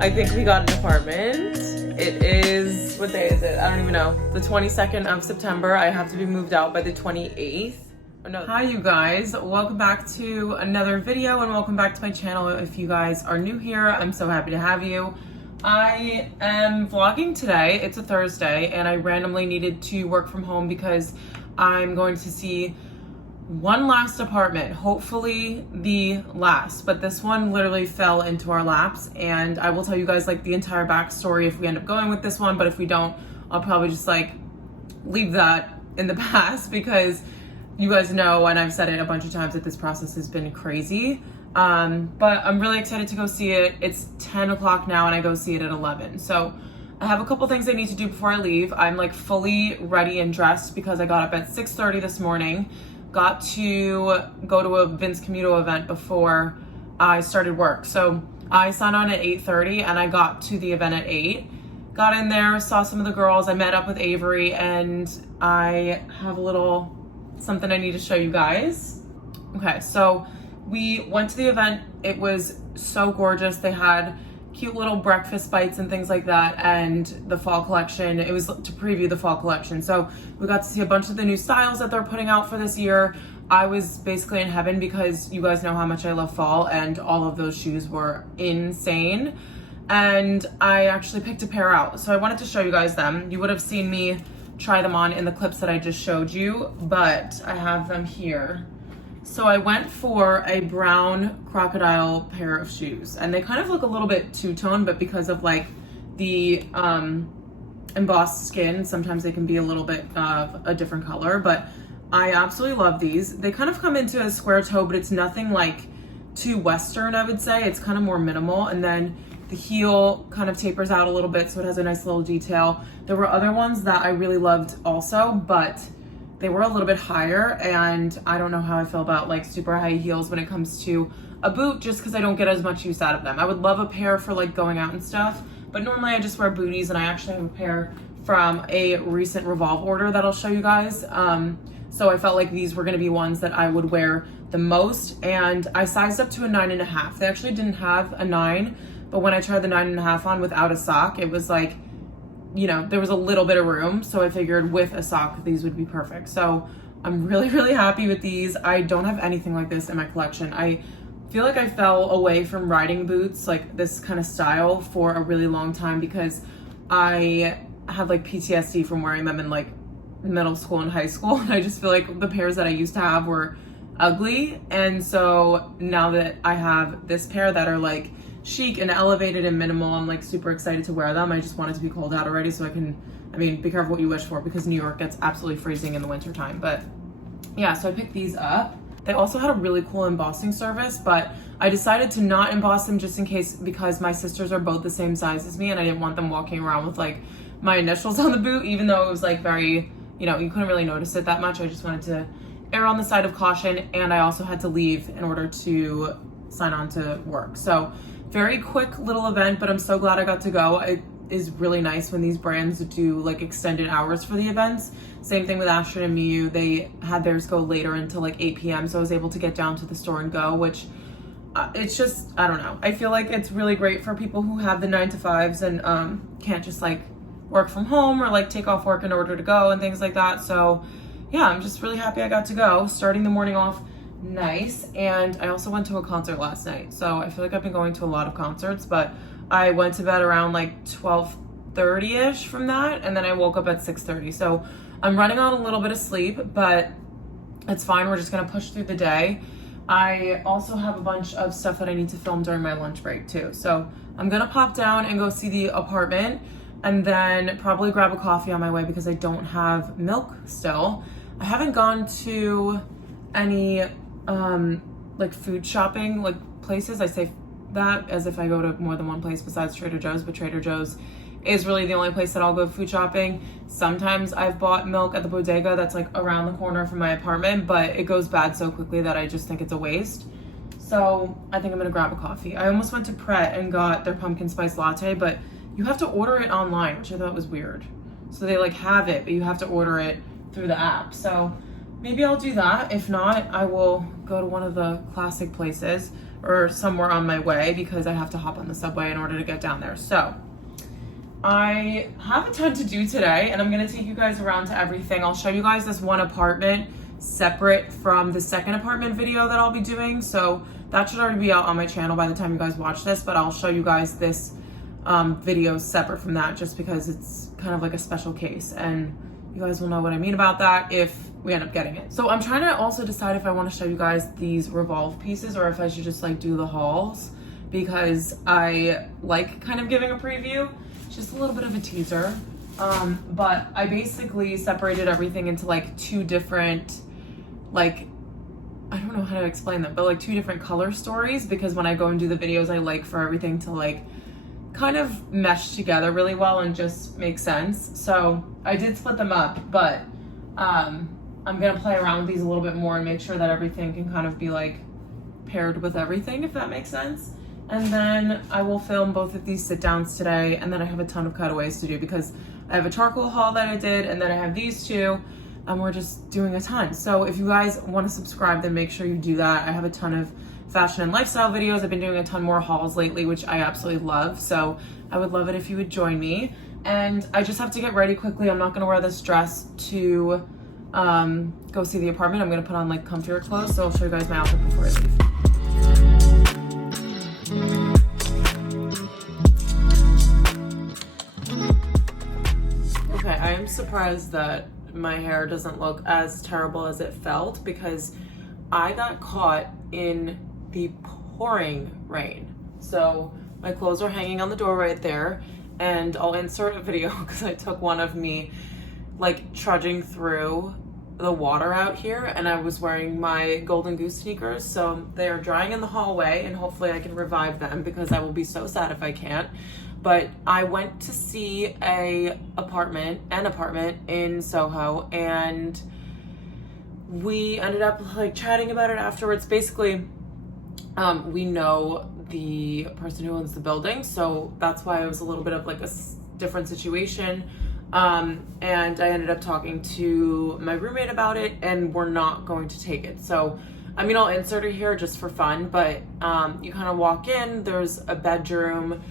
I think we got an apartment. It is, what day is it? I don't even know. The 22nd of September. I have to be moved out by the 28th. Oh, no. Hi you guys, welcome back to another video and welcome back to my channel. If you guys are new here, I'm so happy to have you. I am vlogging today. It's a Thursday and I randomly needed to work from home because I'm going to see one last apartment, hopefully the last, but this one literally fell into our laps, and I will tell you guys like the entire backstory if we end up going with this one, but if we don't, I'll probably just like leave that in the past because you guys know, and I've said it a bunch of times, that this process has been crazy. But I'm really excited to go see it. It's 10 o'clock now and I go see it at 11. So I have a couple things I need to do before I leave. I'm like fully ready and dressed because I got up at 6:30 this morning. Got to go to a Camuto event before I started work. So I signed on at 8:30 and I got to the event at 8. Got in there, saw some of the girls. I met up with Avery and I have a little something I need to show you guys. Okay, so we went to the event. It was so gorgeous. They had cute little breakfast bites and things like that, and the fall collection. It was to preview the fall collection. So we got to see a bunch of the new styles that they're putting out for this year. I was basically in heaven because you guys know how much I love fall, and all of those shoes were insane. And I actually picked a pair out. So I wanted to show you guys them. You would have seen me try them on in the clips that I just showed you, but I have them here. So I went for a brown crocodile pair of shoes, and they kind of look a little bit two-tone, but because of like the embossed skin, sometimes they can be a little bit of a different color, but I absolutely love these. They kind of come into a square toe, but it's nothing like too Western, I would say. It's kind of more minimal, and then the heel kind of tapers out a little bit, so it has a nice little detail. There were other ones that I really loved also, but they were a little bit higher, and I don't know how I feel about like super high heels when it comes to a boot, just because I don't get as much use out of them. I would love a pair for like going out and stuff, but normally I just wear booties, and I actually have a pair from a recent Revolve order that I'll show you guys. So I felt like these were gonna be ones that I would wear the most, and I sized up to a 9.5. They actually didn't have a 9, but when I tried the 9.5 on without a sock, it was like, you know, there was a little bit of room, so I figured with a sock these would be perfect. So I'm really happy with these. I don't have anything like this in my collection. I feel like I fell away from riding boots, like this kind of style, for a really long time because I had like PTSD from wearing them in like middle school and high school, and I just feel like the pairs that I used to have were ugly. And so now that I have this pair that are like chic and elevated and minimal, I'm like super excited to wear them. I just want it to be cold out already so I can, I mean, be careful what you wish for because New York gets absolutely freezing in the winter time. But yeah, so I picked these up. They also had a really cool embossing service, but I decided to not emboss them just in case, because my sisters are both the same size as me and I didn't want them walking around with like my initials on the boot, even though it was like very, you know, you couldn't really notice it that much. I just wanted to err on the side of caution, and I also had to leave in order to sign on to work. So very quick little event, but I'm so glad I got to go. It is really nice when these brands do like extended hours for the events. Same thing with Ashton and Miu. They had theirs go later until like 8 p.m. So I was able to get down to the store and go, which it's just, I don't know. I feel like it's really great for people who have the 9-to-5s and can't just like work from home or like take off work in order to go and things like that. So yeah, I'm just really happy I got to go, starting the morning off nice. And I also went to a concert last night, so I feel like I've been going to a lot of concerts, but I went to bed around like 12:30ish from that, and then I woke up at 6:30. So I'm running on a little bit of sleep, but it's fine. We're just gonna push through the day. I also have a bunch of stuff that I need to film during my lunch break too, so I'm gonna pop down and go see the apartment and then probably grab a coffee on my way because I don't have milk still. I haven't gone to any like food shopping like places. I say that as if I go to more than one place besides Trader Joe's, but Trader Joe's is really the only place that I'll go food shopping. Sometimes I've bought milk at the bodega that's like around the corner from my apartment, but it goes bad so quickly that I just think it's a waste. So I think I'm gonna grab a coffee. I almost went to Pret and got their pumpkin spice latte, but you have to order it online, which I thought was weird. So they like have it, but you have to order it through the app. So maybe I'll do that. If not, I will go to one of the classic places. or somewhere on my way because I have to hop on the subway in order to get down there. So I have a ton to do today, and I'm gonna take you guys around to everything. I'll show you guys this one apartment separate from the second apartment video that I'll be doing. So that should already be out on my channel by the time you guys watch this, but I'll show you guys this video separate from that just because it's kind of like a special case, and you guys will know what I mean about that if we end up getting it. So I'm trying to also decide if I want to show you guys these revolve pieces or if I should just like do the hauls, because I like kind of giving a preview, just a little bit of a teaser. But I basically separated everything into like two different, like, I don't know how to explain them, but like two different color stories, because when I go and do the videos, I like for everything to like kind of mesh together really well and just make sense. So I did split them up, but I'm gonna play around with these a little bit more and make sure that everything can kind of be like paired with everything, if that makes sense. And then I will film both of these sit downs today, and then I have a ton of cutaways to do because I have a charcoal haul that I did, and then I have these two, and we're just doing a ton. So if you guys want to subscribe, then make sure you do that. I have a ton of fashion and lifestyle videos. I've been doing a ton more hauls lately, which I absolutely love. So I would love it if you would join me. And I just have to get ready quickly. I'm not gonna wear this dress to go see the apartment. I'm gonna put on like comfier clothes. So I'll show you guys my outfit before I leave. Okay, I am surprised that my hair doesn't look as terrible as it felt because I got caught in the pouring rain. So my clothes are hanging on the door right there, and I'll insert a video because I took one of me like trudging through the water out here, and I was wearing my Golden Goose sneakers, so they are drying in the hallway, and hopefully I can revive them because I will be so sad if I can't. But I went to see an apartment in Soho, and we ended up like chatting about it afterwards. Basically, we know the person who owns the building, so that's why it was a little bit of like a different situation. And I ended up talking to my roommate about it, and we're not going to take it. So, I mean, I'll insert it here just for fun, but you kind of walk in, there's a bedroom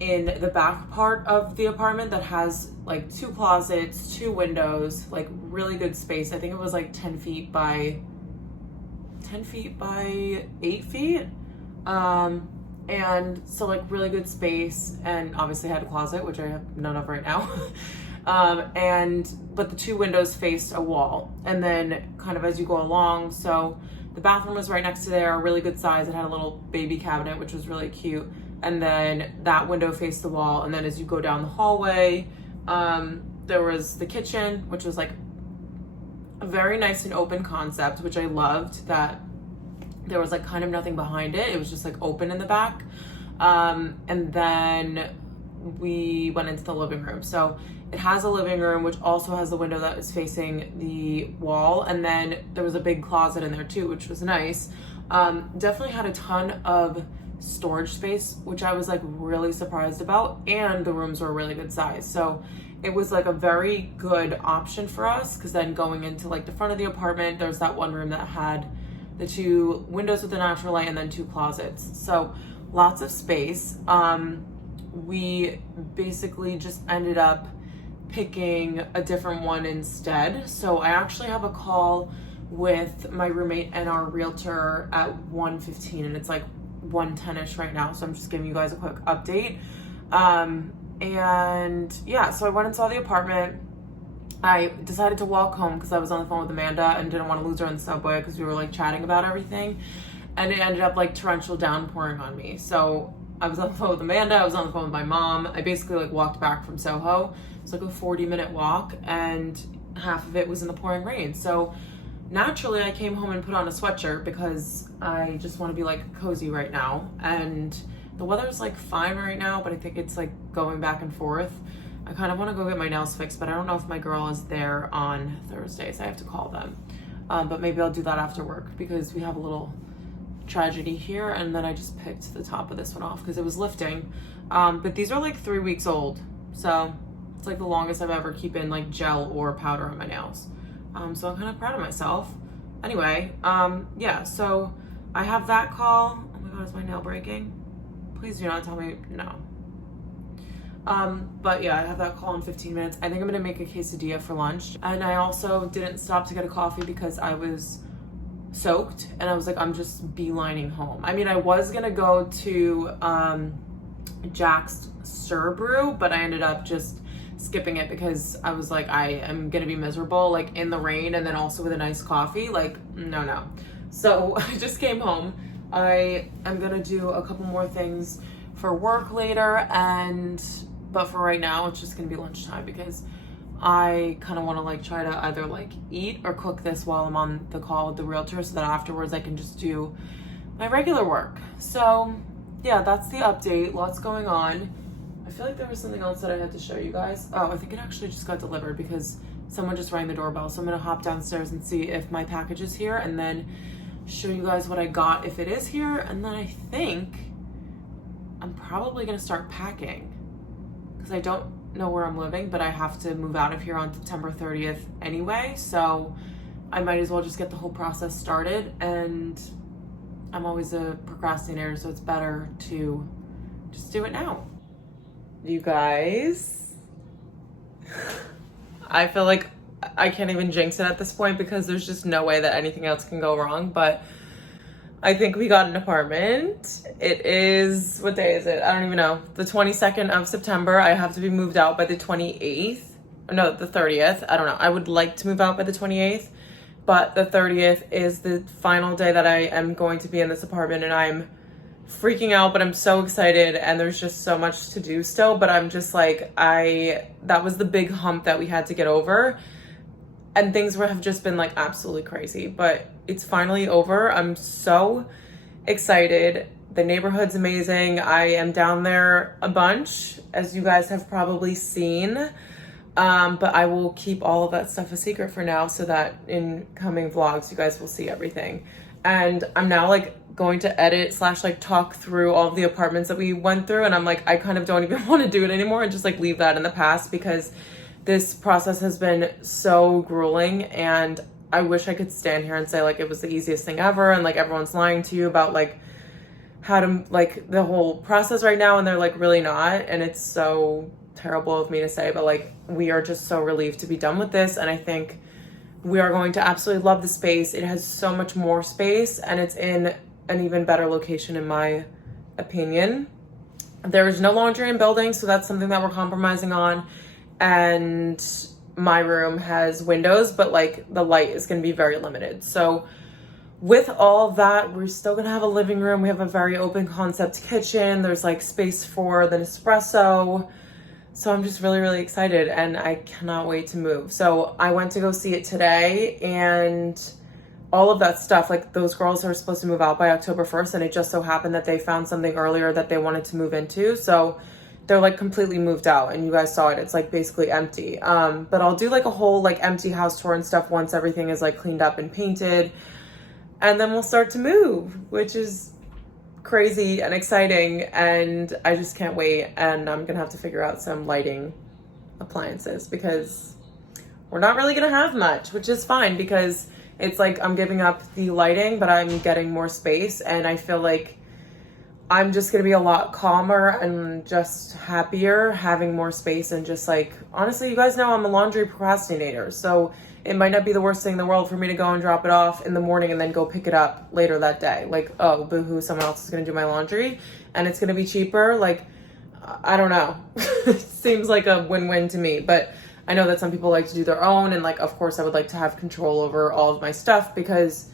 in the back part of the apartment that has like two closets, two windows, like really good space. I think it was like 10 feet by 8 feet. And so like really good space, and obviously had a closet, which I have none of right now. But the two windows faced a wall, and then kind of as you go along, so the bathroom was right next to there, really good size. It had a little baby cabinet, which was really cute. And then that window faced the wall. And then as you go down the hallway, there was the kitchen, which was like a very nice and open concept, which I loved, that there was like kind of nothing behind it. It was just like open in the back. And then we went into the living room. So it has a living room, which also has the window that is facing the wall. And then there was a big closet in there too, which was nice. Definitely had a ton of storage space, which I was like really surprised about. And the rooms were a really good size. So it was like a very good option for us, because then going into like the front of the apartment, there's that one room that had the two windows with the natural light and then two closets. So lots of space. We basically just ended up picking a different one instead. So I actually have a call with my roommate and our realtor at 1:15, and it's like 1:10ish right now. So I'm just giving you guys a quick update. And yeah, so I went and saw the apartment. I decided to walk home because I was on the phone with Amanda and didn't want to lose her in the subway because we were like chatting about everything. And it ended up like torrential downpouring on me. So I was on the phone with Amanda, I was on the phone with my mom. I basically like walked back from Soho. It's like a 40-minute walk, and half of it was in the pouring rain. So naturally I came home and put on a sweatshirt because I just want to be like cozy right now. And the weather's like fine right now, but I think it's like going back and forth. I kind of want to go get my nails fixed, but I don't know if my girl is there on Thursday, so I have to call them. But maybe I'll do that after work because we have a little tragedy here. And then I just picked the top of this one off because it was lifting. But these are like 3 weeks old. So it's like the longest I've ever keeping like gel or powder on my nails. So I'm kind of proud of myself. Anyway, yeah, so I have that call. Oh my God, is my nail breaking? Please do not tell me no. But yeah, I have that call in 15 minutes. I think I'm gonna make a quesadilla for lunch. And I also didn't stop to get a coffee because I was soaked and I was like, I'm just beelining home. I mean, I was gonna go to Jack's Stir Brew, but I ended up just skipping it because I was like, I am gonna be miserable, like in the rain and then also with a nice coffee. Like, no. So I just came home. I am gonna do a couple more things for work later, but for right now, it's just gonna be lunchtime because I kind of want to like try to either like eat or cook this while I'm on the call with the realtor so that afterwards I can just do my regular work. So yeah, that's the update. Lots going on. I feel like there was something else that I had to show you guys. Oh, I think it actually just got delivered because someone just rang the doorbell. So I'm gonna hop downstairs and see if my package is here and then show you guys what I got if it is here. And then I think I'm probably gonna start packing because I don't know where I'm living, but I have to move out of here on September 30th anyway. So I might as well just get the whole process started. And I'm always a procrastinator, so it's better to just do it now. You guys, I feel like I can't even jinx it at this point because there's just no way that anything else can go wrong, but I think we got an apartment. It is, what day is it? I don't even know. The 22nd of September. I have to be moved out by the 28th. No, the 30th. I don't know. I would like to move out by the 28th, but the 30th is the final day that I am going to be in this apartment, and I'm freaking out, but I'm so excited, and there's just so much to do still, but I'm just like, that was the big hump that we had to get over, and things have just been like absolutely crazy, but it's finally over. I'm so excited. The neighborhood's amazing. I am down there a bunch, as you guys have probably seen, but I will keep all of that stuff a secret for now so that in coming vlogs, you guys will see everything. And I'm now like going to edit / like talk through all of the apartments that we went through, and I'm like, I kind of don't even want to do it anymore and just like leave that in the past because this process has been so grueling, and I wish I could stand here and say like it was the easiest thing ever and like everyone's lying to you about like how to like the whole process right now, and they're like really not, and it's so terrible of me to say, but like we are just so relieved to be done with this, and I think we are going to absolutely love the space. It has so much more space, and it's in an even better location in my opinion. There is no laundry in building, so that's something that we're compromising on, and my room has windows, but like the light is going to be very limited. So with all that, we're still going to have a living room. We have a very open concept kitchen. There's like space for the Nespresso. So I'm just really, really excited, and I cannot wait to move. So I went to go see it today, and all of that stuff, like those girls are supposed to move out by October 1st, and it just so happened that they found something earlier that they wanted to move into. So they're like completely moved out, and you guys saw it. It's like basically empty. But I'll do like a whole like empty house tour and stuff once everything is like cleaned up and painted, and then we'll start to move, which is crazy and exciting, and I just can't wait. And I'm gonna have to figure out some lighting appliances because we're not really gonna have much, which is fine because it's like I'm giving up the lighting, but I'm getting more space, and I feel like I'm just gonna be a lot calmer and just happier having more space. And just like, honestly, you guys know I'm a laundry procrastinator, so it might not be the worst thing in the world for me to go and drop it off in the morning and then go pick it up later that day. Like, oh, boohoo, someone else is gonna do my laundry and it's gonna be cheaper. Like, I don't know. It seems like a win-win to me, but I know that some people like to do their own, and like, of course I would like to have control over all of my stuff because,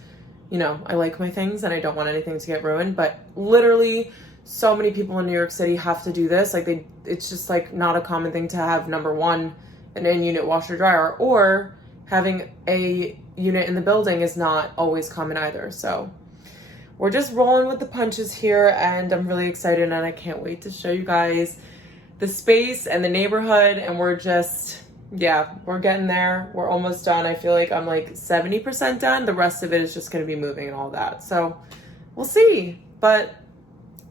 you know, I like my things and I don't want anything to get ruined. But literally so many people in New York City have to do this. Like it's just like not a common thing to have, number one, an in-unit washer dryer, or having a unit in the building is not always common either. So we're just rolling with the punches here, and I'm really excited, and I can't wait to show you guys the space and the neighborhood. And we're just, yeah, we're getting there. We're almost done. I feel like I'm like 70% done. The rest of it is just going to be moving and all that. So we'll see. But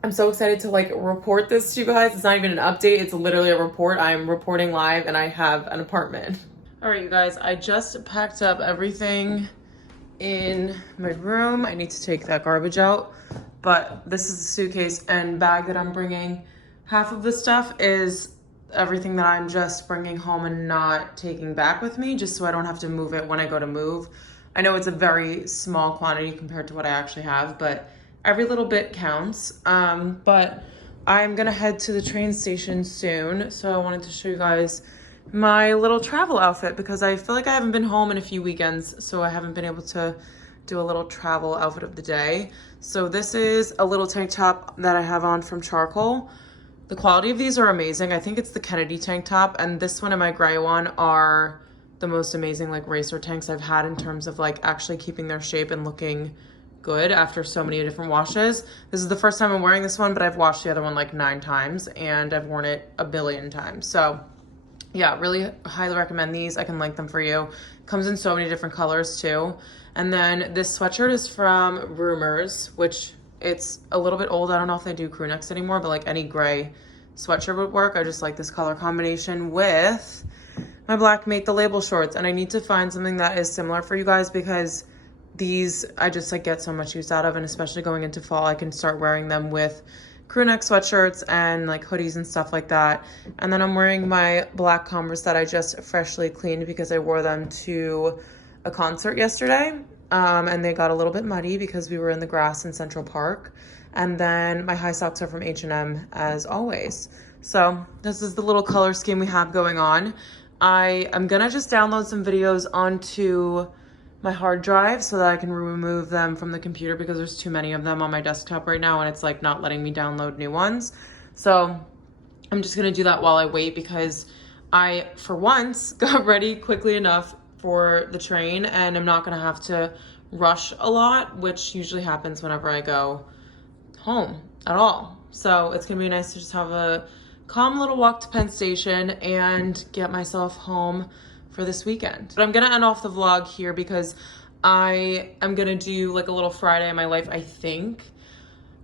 I'm so excited to like report this to you guys. It's not even an update. It's literally a report. I'm reporting live, and I have an apartment. All right, you guys, I just packed up everything in my room. I need to take that garbage out. but this is the suitcase and bag that I'm bringing. Half of the stuff is everything that I'm just bringing home and not taking back with me, just so I don't have to move it when I go to move. I know it's a very small quantity compared to what I actually have, but every little bit counts. But I'm gonna head to the train station soon, so I wanted to show you guys my little travel outfit because I feel like I haven't been home in a few weekends, so I haven't been able to do a little travel outfit of the day. So this is a little tank top that I have on from Charcoal. The quality of these are amazing. I think it's the Kennedy tank top, and this one and my gray one are the most amazing like racer tanks I've had in terms of like actually keeping their shape and looking good after so many different washes. This is the first time I'm wearing this one, but I've washed the other one like 9 times and I've worn it a billion times. So yeah, really highly recommend these. I can link them for you. Comes in so many different colors too. And then this sweatshirt is from Rumors, which it's a little bit old. I don't know if they do crew necks anymore, but like any gray sweatshirt would work. I just like this color combination with my black Mate the Label shorts. And I need to find something that is similar for you guys because these I just like get so much use out of, and especially going into fall, I can start wearing them with crew neck sweatshirts and like hoodies and stuff like that. And then I'm wearing my black Converse that I just freshly cleaned because I wore them to a concert yesterday. And they got a little bit muddy because we were in the grass in Central Park. And then my high socks are from H&M as always. So this is the little color scheme we have going on. I am gonna just download some videos onto my hard drive so that I can remove them from the computer because there's too many of them on my desktop right now and it's like not letting me download new ones. So I'm just gonna do that while I wait because I, for once, got ready quickly enough for the train and I'm not gonna have to rush a lot, which usually happens whenever I go home at all. So it's gonna be nice to just have a calm little walk to Penn Station and get myself home for this weekend. But I'm gonna end off the vlog here because I am gonna do like a little Friday in my life, I think.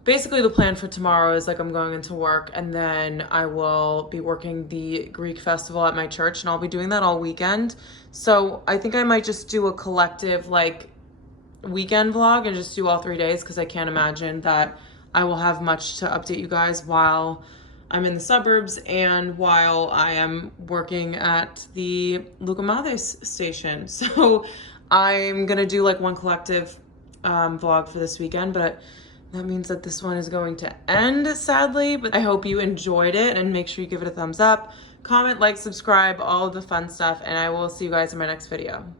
Basically the plan for tomorrow is like I'm going into work and then I will be working the Greek festival at my church and I'll be doing that all weekend. So I think I might just do a collective like weekend vlog and just do all 3 days because I can't imagine that I will have much to update you guys while I'm in the suburbs and while I am working at the Lucamades station. So I'm gonna do like one collective vlog for this weekend, but that means that this one is going to end sadly, but I hope you enjoyed it and make sure you give it a thumbs up, comment, like, subscribe, all of the fun stuff, and I will see you guys in my next video.